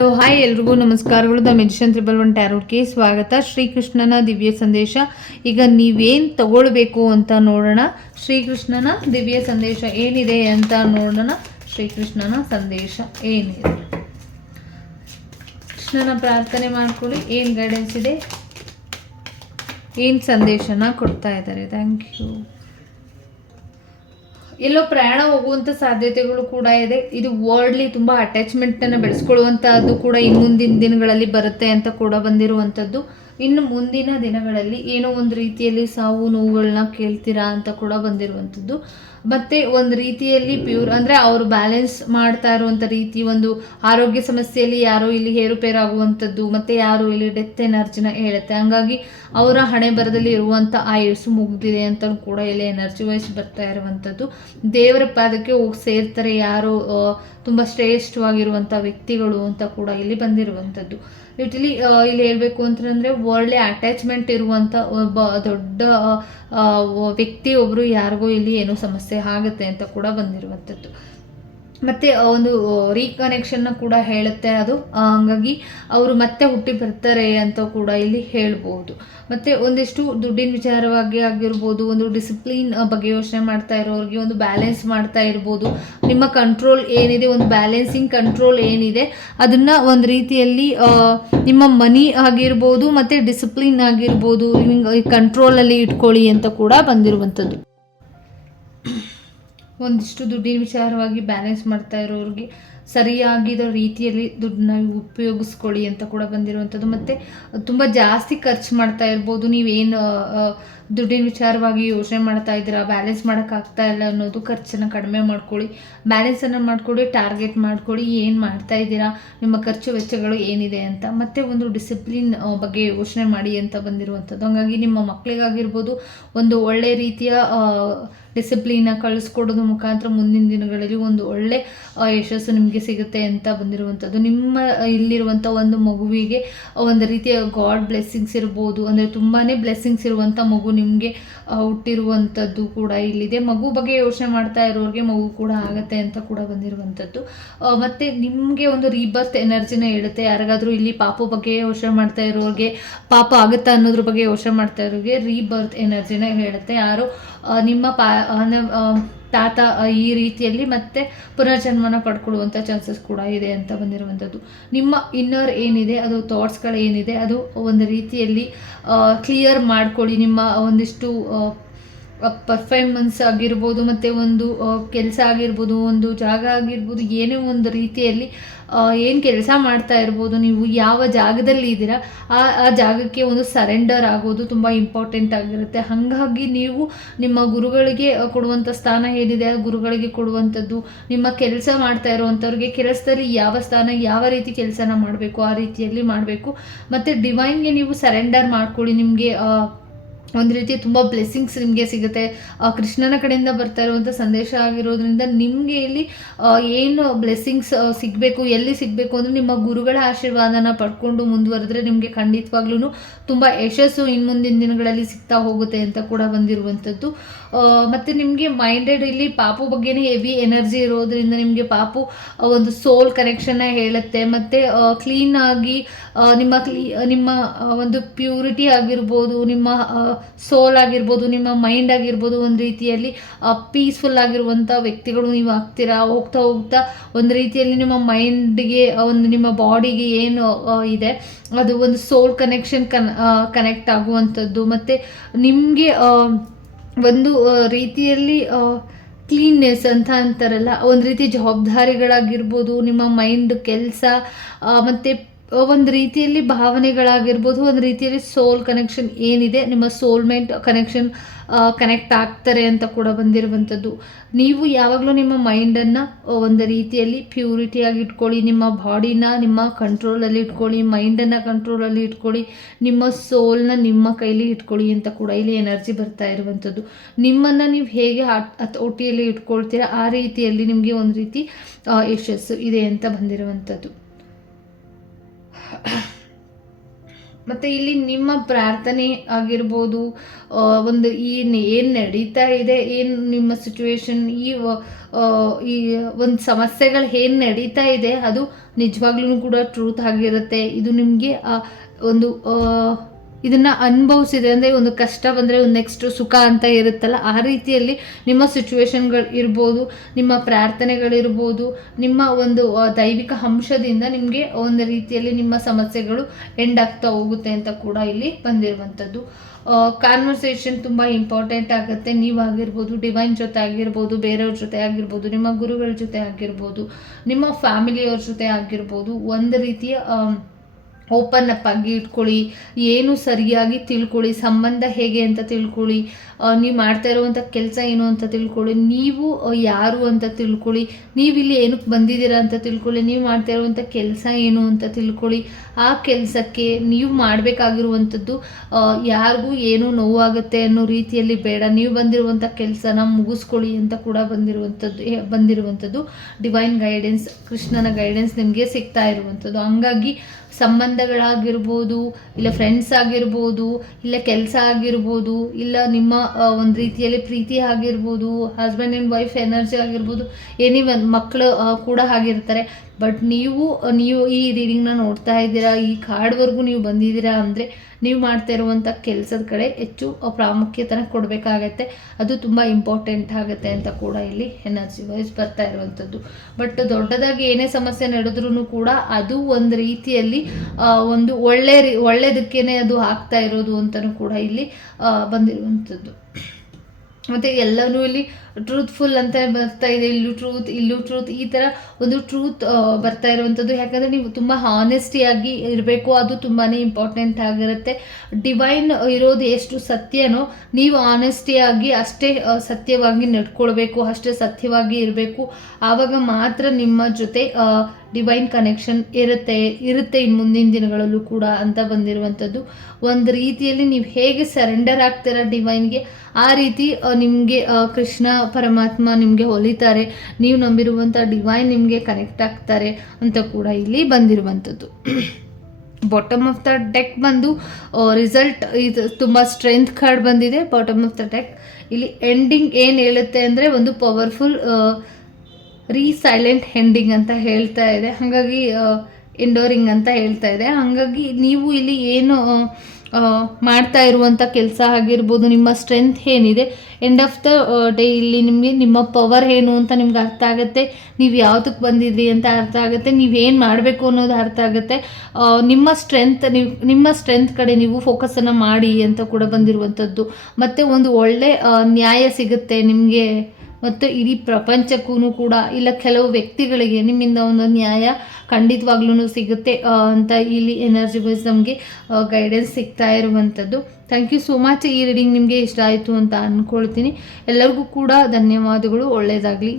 Hi ಎಲ್ರಿಗೂ ನಮಸ್ಕಾರಗಳು. The magician 111 ಟ್ಯಾರೋಟ್ಗೆ ಸ್ವಾಗತ. ಶ್ರೀಕೃಷ್ಣನ ದಿವ್ಯ ಸಂದೇಶ. ಈಗ ನೀವೇನು ತಗೊಳ್ಬೇಕು ಅಂತ ನೋಡೋಣ. ಶ್ರೀಕೃಷ್ಣನ ದಿವ್ಯ ಸಂದೇಶ ಏನಿದೆ ಅಂತ ನೋಡೋಣ. ಶ್ರೀಕೃಷ್ಣನ ಸಂದೇಶ ಏನಿದೆ, ಕೃಷ್ಣನ ಪ್ರಾರ್ಥನೆ ಮಾಡ್ಕೊಳ್ಳಿ. ಏನು ಗೈಡೆನ್ಸ್ ಇದೆ, ಏನು ಸಂದೇಶನ ಕೊಡ್ತಾ ಇದ್ದಾರೆ. Thank you. ಎಲ್ಲೋ ಪ್ರಯಾಣ ಹೋಗುವಂಥ ಸಾಧ್ಯತೆಗಳು ಕೂಡ ಇದೆ. ಇದು ವರ್ಲ್ಡ್ಲಿ ತುಂಬ ಅಟ್ಯಾಚ್ಮೆಂಟನ್ನು ಬೆಳೆಸ್ಕೊಳ್ಳುವಂಥದ್ದು ಕೂಡ ಇನ್ನು ಮುಂದಿನ ದಿನಗಳಲ್ಲಿ ಬರುತ್ತೆ ಅಂತ ಕೂಡ ಬಂದಿರುವಂಥದ್ದು. ಇನ್ನು ಮುಂದಿನ ದಿನಗಳಲ್ಲಿ ಏನೋ ಒಂದು ರೀತಿಯಲ್ಲಿ ಸಾವು ನೋವುಗಳನ್ನ ಕೇಳ್ತೀರಾ ಅಂತ ಕೂಡ ಬಂದಿರುವಂಥದ್ದು. ಮತ್ತು ಒಂದು ರೀತಿಯಲ್ಲಿ ಪ್ಯೂರ್ ಅಂದರೆ ಅವರು ಬ್ಯಾಲೆನ್ಸ್ ಮಾಡ್ತಾ ಇರುವಂಥ ರೀತಿ, ಒಂದು ಆರೋಗ್ಯ ಸಮಸ್ಯೆಯಲ್ಲಿ ಯಾರೋ ಇಲ್ಲಿ ಏರುಪೇರಾಗುವಂಥದ್ದು, ಮತ್ತು ಯಾರು ಇಲ್ಲಿ ಡೆತ್ ಎನರ್ಜಿನ ಹೇಳುತ್ತೆ. ಹಂಗಾಗಿ ಅವರ ಹಣೆ ಬರದಲ್ಲಿ ಇರುವಂಥ ಆಯುಸ್ಸು ಮುಗ್ದಿದೆ ಅಂತ ಕೂಡ ಇಲ್ಲಿ ಎನರ್ಜಿ ವೈಸ್ ಬರ್ತಾ ಇರುವಂಥದ್ದು. ದೇವರ ಪಾದಕ್ಕೆ ಹೋಗಿ ಸೇರ್ತಾರೆ ಯಾರು ತುಂಬ ಶ್ರೇಷ್ಠವಾಗಿರುವಂಥ ವ್ಯಕ್ತಿಗಳು ಅಂತ ಕೂಡ ಇಲ್ಲಿ ಬಂದಿರುವಂಥದ್ದು. ಲಿಟಲಿ ಇಲ್ಲಿ ಹೇಳಬೇಕು ಅಂತಂದರೆ ಒಳ್ಳೆ ಅಟ್ಯಾಚ್ಮೆಂಟ್ ಇರುವಂಥ ಒಬ್ಬ ದೊಡ್ಡ ವ್ಯಕ್ತಿ ಒಬ್ಬರು ಯಾರಿಗೂ ಇಲ್ಲಿ ಏನೋ ಸಮಸ್ಯೆ ಆಗುತ್ತೆ ಅಂತ ಕೂಡ ಬಂದಿರುವಂಥದ್ದು. ಮತ್ತು ಒಂದು ರೀಕನೆಕ್ಷನ್ನ ಕೂಡ ಹೇಳುತ್ತೆ ಅದು. ಹಂಗಾಗಿ ಅವರು ಮತ್ತೆ ಹುಟ್ಟಿ ಬರ್ತಾರೆ ಅಂತ ಕೂಡ ಇಲ್ಲಿ ಹೇಳ್ಬೋದು. ಮತ್ತು ಒಂದಿಷ್ಟು ದುಡ್ಡಿನ ವಿಚಾರವಾಗಿ ಆಗಿರ್ಬೋದು, ಒಂದು ಡಿಸಿಪ್ಲಿನ್ ಬಗ್ಗೆ ಯೋಚನೆ ಮಾಡ್ತಾ ಇರೋರಿಗೆ ಒಂದು ಬ್ಯಾಲೆನ್ಸ್ ಮಾಡ್ತಾ ಇರ್ಬೋದು. ನಿಮ್ಮ ಕಂಟ್ರೋಲ್ ಏನಿದೆ, ಒಂದು ಬ್ಯಾಲೆನ್ಸಿಂಗ್ ಕಂಟ್ರೋಲ್ ಏನಿದೆ, ಅದನ್ನು ಒಂದು ರೀತಿಯಲ್ಲಿ ನಿಮ್ಮ ಮನಿ ಆಗಿರ್ಬೋದು ಮತ್ತು ಡಿಸಿಪ್ಲಿನ್ ಆಗಿರ್ಬೋದು, ನಿಮಗೆ ಕಂಟ್ರೋಲಲ್ಲಿ ಇಟ್ಕೊಳ್ಳಿ ಅಂತ ಕೂಡ ಬಂದಿರುವಂಥದ್ದು. ಒಂದಿಷ್ಟು ದುಡ್ಡಿನ ವಿಚಾರವಾಗಿ ಬ್ಯಾಲೆನ್ಸ್ ಮಾಡ್ತಾ ಇರೋರಿಗೆ ಸರಿಯಾಗಿರೋ ರೀತಿಯಲ್ಲಿ ದುಡ್ಡನ್ನ ಉಪಯೋಗಿಸ್ಕೊಳ್ಳಿ ಅಂತ ಕೂಡ ಬಂದಿರುವಂಥದ್ದು. ಮತ್ತು ತುಂಬ ಜಾಸ್ತಿ ಖರ್ಚು ಮಾಡ್ತಾ ಇರ್ಬೋದು. ನೀವೇನು ದುಡ್ಡಿನ ವಿಚಾರವಾಗಿ ಯೋಚನೆ ಮಾಡ್ತಾ ಇದ್ದೀರಾ, ಬ್ಯಾಲೆನ್ಸ್ ಮಾಡೋಕ್ಕಾಗ್ತಾ ಇಲ್ಲ ಅನ್ನೋದು, ಖರ್ಚನ್ನು ಕಡಿಮೆ ಮಾಡ್ಕೊಳ್ಳಿ, ಬ್ಯಾಲೆನ್ಸನ್ನು ಮಾಡ್ಕೊಳ್ಳಿ, ಟಾರ್ಗೆಟ್ ಮಾಡ್ಕೊಳ್ಳಿ, ಏನು ಮಾಡ್ತಾ ಇದ್ದೀರಾ, ನಿಮ್ಮ ಖರ್ಚು ವೆಚ್ಚಗಳು ಏನಿದೆ ಅಂತ. ಮತ್ತು ಒಂದು ಡಿಸಿಪ್ಲಿನ್ ಬಗ್ಗೆ ಯೋಚನೆ ಮಾಡಿ ಅಂತ ಬಂದಿರುವಂಥದ್ದು. ಹಾಗಾಗಿ ನಿಮ್ಮ ಮಕ್ಕಳಿಗಾಗಿರ್ಬೋದು ಒಂದು ಒಳ್ಳೆ ರೀತಿಯ ಡಿಸಿಪ್ಲಿನ ಕಳಿಸ್ಕೊಡೋದು ಮುಖಾಂತರ ಮುಂದಿನ ದಿನಗಳಲ್ಲಿ ಒಂದು ಒಳ್ಳೆ ಯಶಸ್ಸು ನಿಮಗೆ ಸಿಗುತ್ತೆ ಅಂತ ಬಂದಿರುವಂಥದ್ದು. ನಿಮ್ಮ ಇಲ್ಲಿರುವಂಥ ಒಂದು ಮಗುವಿಗೆ ಒಂದು ರೀತಿಯ ಗಾಡ್ ಬ್ಲೆಸ್ಸಿಂಗ್ಸ್ ಇರ್ಬೋದು, ಅಂದರೆ ತುಂಬಾ ಬ್ಲೆಸ್ಸಿಂಗ್ಸ್ ಇರುವಂಥ ಮಗು ನಿಮಗೆ ಹುಟ್ಟಿರುವಂಥದ್ದು ಕೂಡ ಇಲ್ಲಿದೆ. ಮಗು ಬಗ್ಗೆ ಯೋಚನೆ ಮಾಡ್ತಾ ಇರೋರಿಗೆ ಮಗು ಕೂಡ ಆಗುತ್ತೆ ಅಂತ ಕೂಡ ಬಂದಿರುವಂಥದ್ದು. ಮತ್ತು ನಿಮಗೆ ಒಂದು ರೀಬರ್ತ್ ಎನರ್ಜಿನ ಹೇಳುತ್ತೆ. ಯಾರಿಗಾದರೂ ಇಲ್ಲಿ ಪಾಪು ಬಗ್ಗೆ ಯೋಚನೆ ಮಾಡ್ತಾ ಇರೋರಿಗೆ, ಪಾಪ ಆಗುತ್ತಾ ಅನ್ನೋದ್ರ ಬಗ್ಗೆ ಯೋಚನೆ ಮಾಡ್ತಾ ಇರೋರಿಗೆ ರೀಬರ್ತ್ ಎನರ್ಜಿನ ಹೇಳುತ್ತೆ. ಯಾರು ನಿಮ್ಮ ತಾತ ಈ ರೀತಿಯಲ್ಲಿ ಮತ್ತೆ ಪುನರ್ಜನ್ಮನ ಪಡ್ಕೊಳ್ಳುವಂಥ ಚಾನ್ಸಸ್ ಕೂಡ ಇದೆ ಅಂತ ಬಂದಿರುವಂಥದ್ದು. ನಿಮ್ಮ ಇನ್ನರ್ ಏನಿದೆ, ಅದು ಥಾಟ್ಸ್ಗಳು ಏನಿದೆ, ಅದು ಒಂದು ರೀತಿಯಲ್ಲಿ ಕ್ಲಿಯರ್ ಮಾಡ್ಕೊಳ್ಳಿ. ನಿಮ್ಮ ಒಂದಿಷ್ಟು ಪರ್ಫಾರ್ಮೆನ್ಸ್ ಆಗಿರ್ಬೋದು, ಮತ್ತು ಒಂದು ಕೆಲಸ ಆಗಿರ್ಬೋದು, ಒಂದು ಜಾಗ ಆಗಿರ್ಬೋದು, ಏನೇ ಒಂದು ರೀತಿಯಲ್ಲಿ ಏನು ಕೆಲಸ ಮಾಡ್ತಾ ಇರ್ಬೋದು, ನೀವು ಯಾವ ಜಾಗದಲ್ಲಿ ಇದ್ದೀರಾ ಆ ಜಾಗಕ್ಕೆ ಒಂದು ಸರೆಂಡರ್ ಆಗೋದು ತುಂಬ ಇಂಪಾರ್ಟೆಂಟ್ ಆಗಿರುತ್ತೆ. ಹಾಗಾಗಿ ನೀವು ನಿಮ್ಮ ಗುರುಗಳಿಗೆ ಕೊಡುವಂಥ ಸ್ಥಾನ ಏನಿದೆ ಆ ಗುರುಗಳಿಗೆ ಕೊಡುವಂಥದ್ದು, ನಿಮ್ಮ ಕೆಲಸ ಮಾಡ್ತಾ ಇರುವಂಥವ್ರಿಗೆ ಕೆಲಸದಲ್ಲಿ ಯಾವ ಸ್ಥಾನ, ಯಾವ ರೀತಿ ಕೆಲಸನ ಮಾಡಬೇಕು ಆ ರೀತಿಯಲ್ಲಿ ಮಾಡಬೇಕು. ಮತ್ತು ಡಿವೈನ್ಗೆ ನೀವು ಸರೆಂಡರ್ ಮಾಡ್ಕೊಳ್ಳಿ. ನಿಮಗೆ ಒಂದು ರೀತಿ ತುಂಬ ಬ್ಲೆಸ್ಸಿಂಗ್ಸ್ ನಿಮಗೆ ಸಿಗುತ್ತೆ. ಕೃಷ್ಣನ ಕಡೆಯಿಂದ ಬರ್ತಾ ಇರುವಂಥ ಸಂದೇಶ ಆಗಿರೋದ್ರಿಂದ ನಿಮಗೆ ಇಲ್ಲಿ ಏನು ಬ್ಲೆಸ್ಸಿಂಗ್ಸ್ ಸಿಗಬೇಕು, ಎಲ್ಲಿ ಸಿಗಬೇಕು ಅಂದರೆ ನಿಮ್ಮ ಗುರುಗಳ ಆಶೀರ್ವಾದನ ಪಡ್ಕೊಂಡು ಮುಂದುವರೆದ್ರೆ ನಿಮಗೆ ಖಂಡಿತವಾಗ್ಲೂ ತುಂಬ ಯಶಸ್ಸು ಇನ್ನು ಮುಂದಿನ ದಿನಗಳಲ್ಲಿ ಸಿಗ್ತಾ ಹೋಗುತ್ತೆ ಅಂತ ಕೂಡ ಬಂದಿರುವಂಥದ್ದು. ಮತ್ತು ನಿಮಗೆ ಮೈಂಡೆಡ್ ಇಲ್ಲಿ ಪಾಪು ಬಗ್ಗೆನೇ ಹೆವಿ ಎನರ್ಜಿ ಇರೋದ್ರಿಂದ ನಿಮಗೆ ಪಾಪು ಒಂದು ಸೋಲ್ ಕನೆಕ್ಷನ್ನ ಹೇಳುತ್ತೆ. ಮತ್ತು ಕ್ಲೀನಾಗಿ ನಿಮ್ಮ ಒಂದು ಪ್ಯೂರಿಟಿ ಆಗಿರ್ಬೋದು, ನಿಮ್ಮ ಸೋಲ್ ಆಗಿರ್ಬೋದು, ನಿಮ್ಮ ಮೈಂಡ್ ಆಗಿರ್ಬೋದು, ಒಂದು ರೀತಿಯಲ್ಲಿ ಪೀಸ್ಫುಲ್ ಆಗಿರುವಂಥ ವ್ಯಕ್ತಿಗಳು ನೀವು ಆಗ್ತೀರಾ. ಹೋಗ್ತಾ ಹೋಗ್ತಾ ಒಂದು ರೀತಿಯಲ್ಲಿ ನಿಮ್ಮ ಮೈಂಡ್ಗೆ, ಒಂದು ನಿಮ್ಮ ಬಾಡಿಗೆ ಏನು ಇದೆ ಅದು ಒಂದು ಸೋಲ್ ಕನೆಕ್ಷನ್ ಕನೆಕ್ಟ್ ಆಗುವಂಥದ್ದು. ಮತ್ತು ನಿಮಗೆ ಒಂದು ರೀತಿಯಲ್ಲಿ ಕ್ಲೀನ್ನೆಸ್ ಅಂತ ಅಂತಾರಲ್ಲ, ಒಂದು ರೀತಿ ಜವಾಬ್ದಾರಿಗಳಾಗಿರ್ಬೋದು, ನಿಮ್ಮ ಮೈಂಡ್ ಕೆಲಸ, ಮತ್ತು ಒಂದು ರೀತಿಯಲ್ಲಿ ಭಾವನೆಗಳಾಗಿರ್ಬೋದು, ಒಂದು ರೀತಿಯಲ್ಲಿ ಸೋಲ್ ಕನೆಕ್ಷನ್ ಏನಿದೆ, ನಿಮ್ಮ ಸೋಲ್ಮೇಟ್ ಕನೆಕ್ಷನ್ ಕನೆಕ್ಟ್ ಆಗ್ತಾರೆ ಅಂತ ಕೂಡ ಬಂದಿರುವಂಥದ್ದು. ನೀವು ಯಾವಾಗಲೂ ನಿಮ್ಮ ಮೈಂಡನ್ನು ಒಂದು ರೀತಿಯಲ್ಲಿ ಪ್ಯೂರಿಟಿಯಾಗಿ ಇಟ್ಕೊಳ್ಳಿ. ನಿಮ್ಮ ಬಾಡಿನ ನಿಮ್ಮ ಕಂಟ್ರೋಲಲ್ಲಿ ಇಟ್ಕೊಳ್ಳಿ, ಮೈಂಡನ್ನು ಕಂಟ್ರೋಲಲ್ಲಿ ಇಟ್ಕೊಳ್ಳಿ, ನಿಮ್ಮ ಸೋಲ್ನ ನಿಮ್ಮ ಕೈಲಿ ಇಟ್ಕೊಳ್ಳಿ ಅಂತ ಕೂಡ ಇಲ್ಲಿ ಎನರ್ಜಿ ಬರ್ತಾ ಇರುವಂಥದ್ದು. ನಿಮ್ಮನ್ನು ನೀವು ಹೇಗೆ ಹತೋಟಿಯಲ್ಲಿ ಇಟ್ಕೊಳ್ತೀರಾ ಆ ರೀತಿಯಲ್ಲಿ ನಿಮಗೆ ಒಂದು ರೀತಿ ಯಶಸ್ಸು ಇದೆ ಅಂತ ಬಂದಿರುವಂಥದ್ದು. ಮತ್ತು ಇಲ್ಲಿ ನಿಮ್ಮ ಪ್ರಾರ್ಥನೆ ಆಗಿರ್ಬೋದು, ಒಂದು ಏನು ನಡೀತಾ ಇದೆ, ಏನು ನಿಮ್ಮ ಸಿಚುವೇಶನ್, ಈ ಒಂದು ಸಮಸ್ಯೆಗಳು ಏನು ನಡೀತಾ ಇದೆ ಅದು ನಿಜವಾಗ್ಲೂ ಕೂಡ ಟ್ರೂತ್ ಆಗಿರುತ್ತೆ. ಇದು ನಿಮಗೆ ಒಂದು ಇದನ್ನು ಅನುಭವಿಸಿದೆ ಅಂದರೆ, ಒಂದು ಕಷ್ಟ ಬಂದರೆ ಒಂದು ನೆಕ್ಸ್ಟ್ ಸುಖ ಅಂತ ಇರುತ್ತಲ್ಲ, ಆ ರೀತಿಯಲ್ಲಿ ನಿಮ್ಮ ಸಿಚುವೇಶನ್ಗಳು ಇರ್ಬೋದು, ನಿಮ್ಮ ಪ್ರಾರ್ಥನೆಗಳಿರ್ಬೋದು, ನಿಮ್ಮ ಒಂದು ದೈವಿಕ ಅಂಶದಿಂದ ನಿಮಗೆ ಒಂದು ರೀತಿಯಲ್ಲಿ ನಿಮ್ಮ ಸಮಸ್ಯೆಗಳು ಎಂಡ್ ಆಗ್ತಾ ಹೋಗುತ್ತೆ ಅಂತ ಕೂಡ ಇಲ್ಲಿ ಬಂದಿರುವಂಥದ್ದು. ಕಾನ್ವರ್ಸೇಷನ್ ತುಂಬ ಇಂಪಾರ್ಟೆಂಟ್ ಆಗುತ್ತೆ. ನೀವಾಗಿರ್ಬೋದು, ಡಿವೈನ್ ಜೊತೆ ಆಗಿರ್ಬೋದು, ಬೇರೆಯವ್ರ ಜೊತೆ ಆಗಿರ್ಬೋದು, ನಿಮ್ಮ ಗುರುಗಳ ಜೊತೆ ಆಗಿರ್ಬೋದು, ನಿಮ್ಮ ಫ್ಯಾಮಿಲಿಯವ್ರ ಜೊತೆ ಆಗಿರ್ಬೋದು, ಒಂದು ರೀತಿಯ ಓಪನ್ ಅಪ್ ಆಗಿ ಇಟ್ಕೊಳ್ಳಿ. ಏನು ಸರಿಯಾಗಿ ತಿಳ್ಕೊಳ್ಳಿ, ಸಂಬಂಧ ಹೇಗೆ ಅಂತ ತಿಳ್ಕೊಳ್ಳಿ, ನೀವು ಮಾಡ್ತಾ ಇರುವಂಥ ಕೆಲಸ ಏನು ಅಂತ ತಿಳ್ಕೊಳ್ಳಿ, ನೀವು ಯಾರು ಅಂತ ತಿಳ್ಕೊಳ್ಳಿ, ನೀವಿಲ್ಲಿ ಏನಕ್ಕೆ ಬಂದಿದ್ದೀರಾ ಅಂತ ತಿಳ್ಕೊಳ್ಳಿ, ನೀವು ಮಾಡ್ತಾ ಇರುವಂಥ ಕೆಲಸ ಏನು ಅಂತ ತಿಳ್ಕೊಳ್ಳಿ. ಆ ಕೆಲಸಕ್ಕೆ ನೀವು ಮಾಡಬೇಕಾಗಿರುವಂಥದ್ದು ಯಾರಿಗೂ ಏನೂ ನೋವಾಗುತ್ತೆ ಅನ್ನೋ ರೀತಿಯಲ್ಲಿ ಬೇಡ, ನೀವು ಬಂದಿರುವಂಥ ಕೆಲಸನ ಮುಗಿಸ್ಕೊಳ್ಳಿ ಅಂತ ಕೂಡ ಬಂದಿರುವಂಥದ್ದು ಡಿವೈನ್ ಗೈಡೆನ್ಸ್, ಕೃಷ್ಣನ ಗೈಡೆನ್ಸ್ ನಿಮಗೆ ಸಿಗ್ತಾ ಇರುವಂಥದ್ದು. ಹಂಗಾಗಿ ಸಂಬಂಧಗಳಾಗಿರ್ಬೋದು, ಇಲ್ಲ ಫ್ರೆಂಡ್ಸ್ ಆಗಿರ್ಬೋದು, ಇಲ್ಲ ಕೆಲಸ ಆಗಿರ್ಬೋದು, ಇಲ್ಲ ನಿಮ್ಮ ಒಂದು ರೀತಿಯಲ್ಲಿ ಪ್ರೀತಿ ಆಗಿರ್ಬೋದು, ಹಸ್ಬೆಂಡ್ ಆ್ಯಂಡ್ ವೈಫ್ ಎನರ್ಜಿ ಆಗಿರ್ಬೋದು, ಒಂದು ಮಕ್ಕಳು ಕೂಡ ಆಗಿರ್ತಾರೆ. ಬಟ್ ನೀವು ಈ ರೀಡಿಂಗ್ನ ನೋಡ್ತಾ ಇದ್ದೀರಾ, ಈ ಕಾರ್ಡ್ವರೆಗೂ ನೀವು ಬಂದಿದ್ದೀರಾ ಅಂದರೆ ನೀವು ಮಾಡ್ತಾ ಇರುವಂಥ ಕೆಲಸದ ಕಡೆ ಹೆಚ್ಚು ಪ್ರಾಮುಖ್ಯತೆನ ಕೊಡಬೇಕಾಗತ್ತೆ. ಅದು ತುಂಬ ಇಂಪಾರ್ಟೆಂಟ್ ಆಗುತ್ತೆ ಅಂತ ಕೂಡ ಇಲ್ಲಿ ಎನರ್ಜಿ ವೈಸ್ ಬರ್ತಾ ಇರುವಂಥದ್ದು. ಬಟ್ ದೊಡ್ಡದಾಗಿ ಏನೇ ಸಮಸ್ಯೆ ನಡೆದ್ರೂ ಕೂಡ ಅದು ಒಂದು ರೀತಿಯಲ್ಲಿ ಒಂದು ಒಳ್ಳೆಯದಕ್ಕೇ ಅದು ಆಗ್ತಾ ಇರೋದು ಅಂತಲೂ ಕೂಡ ಇಲ್ಲಿ ಬಂದಿರುವಂಥದ್ದು. ಮತ್ತು ಎಲ್ಲನೂ ಇಲ್ಲಿ ಟ್ರೂತ್ಫುಲ್ ಅಂತ ಬರ್ತಾ ಇದೆ, ಇಲ್ಲೂ ಟ್ರೂತ್ ಈ ಥರ ಒಂದು ಟ್ರೂತ್ ಬರ್ತಾ ಇರುವಂಥದ್ದು. ಯಾಕಂದರೆ ನೀವು ತುಂಬ ಹಾನೆಸ್ಟಿಯಾಗಿ ಇರಬೇಕು, ಅದು ತುಂಬಾ ಇಂಪಾರ್ಟೆಂಟ್ ಆಗಿರುತ್ತೆ. ಡಿವೈನ್ ಇರೋದು ಎಷ್ಟು ಸತ್ಯನೋ ನೀವು ಆನೆಸ್ಟಿಯಾಗಿ ಅಷ್ಟೇ ಸತ್ಯವಾಗಿ ನಡ್ಕೊಳ್ಬೇಕು, ಅಷ್ಟೇ ಸತ್ಯವಾಗಿ ಇರಬೇಕು. ಆವಾಗ ಮಾತ್ರ ನಿಮ್ಮ ಜೊತೆ ಡಿವೈನ್ ಕನೆಕ್ಷನ್ ಇರುತ್ತೆ ಇನ್ನು ಮುಂದಿನ ದಿನಗಳಲ್ಲೂ ಕೂಡ ಅಂತ ಬಂದಿರುವಂಥದ್ದು. ಒಂದು ರೀತಿಯಲ್ಲಿ ನೀವು ಹೇಗೆ ಸರೆಂಡರ್ ಆಗ್ತೀರಾ ಡಿವೈನ್ಗೆ, ಆ ರೀತಿ ನಿಮಗೆ ಕೃಷ್ಣ ಪರಮಾತ್ಮ ನಿಮಗೆ ಹೊಲಿತಾರೆ, ನೀವು ನಂಬಿರುವಂಥ ಡಿವೈನ್ ನಿಮಗೆ ಕನೆಕ್ಟ್ ಆಗ್ತಾರೆ ಅಂತ ಕೂಡ ಇಲ್ಲಿ ಬಂದಿರುವಂಥದ್ದು. ಬಾಟಮ್ ಆಫ್ ದ ಡೆಕ್ ಬಂದು ರಿಸಲ್ಟ್, ಇದು ತುಂಬ ಸ್ಟ್ರೆಂತ್ ಕಾರ್ಡ್ ಬಂದಿದೆ. ಬಾಟಮ್ ಆಫ್ ದ ಡೆಕ್ ಇಲ್ಲಿ ಎಂಡಿಂಗ್ ಏನು ಹೇಳುತ್ತೆ ಅಂದರೆ, ಒಂದು ಪವರ್ಫುಲ್ ಸೈಲೆಂಟ್ ಎಂಡಿಂಗ್ ಅಂತ ಹೇಳ್ತಾ ಇದೆ. ಹಾಗಾಗಿ ಎಂಡೋರಿಂಗ್ ಅಂತ ಹೇಳ್ತಾ ಇದೆ. ಹಾಗಾಗಿ ನೀವು ಇಲ್ಲಿ ಏನು ಮಾಡ್ತಾ ಇರುವಂಥ ಕೆಲಸ ಆಗಿರ್ಬೋದು, ನಿಮ್ಮ ಸ್ಟ್ರೆಂತ್ ಏನಿದೆ, ಎಂಡ್ ಆಫ್ ದ ಡೇ ಇಲ್ಲಿ ನಿಮಗೆ ನಿಮ್ಮ ಪವರ್ ಏನು ಅಂತ ನಿಮ್ಗೆ ಅರ್ಥ ಆಗುತ್ತೆ. ನೀವು ಯಾವುದಕ್ಕೆ ಬಂದಿದ್ರಿ ಅಂತ ಅರ್ಥ ಆಗುತ್ತೆ, ನೀವೇನು ಮಾಡಬೇಕು ಅನ್ನೋದು ಅರ್ಥ ಆಗುತ್ತೆ. ನಿಮ್ಮ ಸ್ಟ್ರೆಂತ್ ಕಡೆ ನೀವು ಫೋಕಸನ್ನು ಮಾಡಿ ಅಂತ ಕೂಡ ಬಂದಿರುವಂಥದ್ದು. ಮತ್ತು ಒಂದು ಒಳ್ಳೆ ನ್ಯಾಯ ಸಿಗುತ್ತೆ ನಿಮಗೆ, ಮತ್ತು ಇಡೀ ಪ್ರಪಂಚಕ್ಕೂ ಕೂಡ, ಇಲ್ಲ ಕೆಲವು ವ್ಯಕ್ತಿಗಳಿಗೆ ನಿಮ್ಮಿಂದ ಒಂದು ನ್ಯಾಯ ಖಂಡಿತವಾಗ್ಲೂ ಸಿಗುತ್ತೆ ಅಂತ ಇಲ್ಲಿ ಎನರ್ಜಿ ವೈಸ್ ನಮಗೆ ಗೈಡೆನ್ಸ್ ಸಿಗ್ತಾ ಇರುವಂಥದ್ದು. Thank you so much. ಈ ರೀಡಿಂಗ್ ನಿಮಗೆ ಇಷ್ಟ ಆಯಿತು ಅಂತ ಅಂದ್ಕೊಳ್ತೀನಿ. ಎಲ್ಲರಿಗೂ ಕೂಡ ಧನ್ಯವಾದಗಳು. ಒಳ್ಳೆಯದಾಗಲಿ.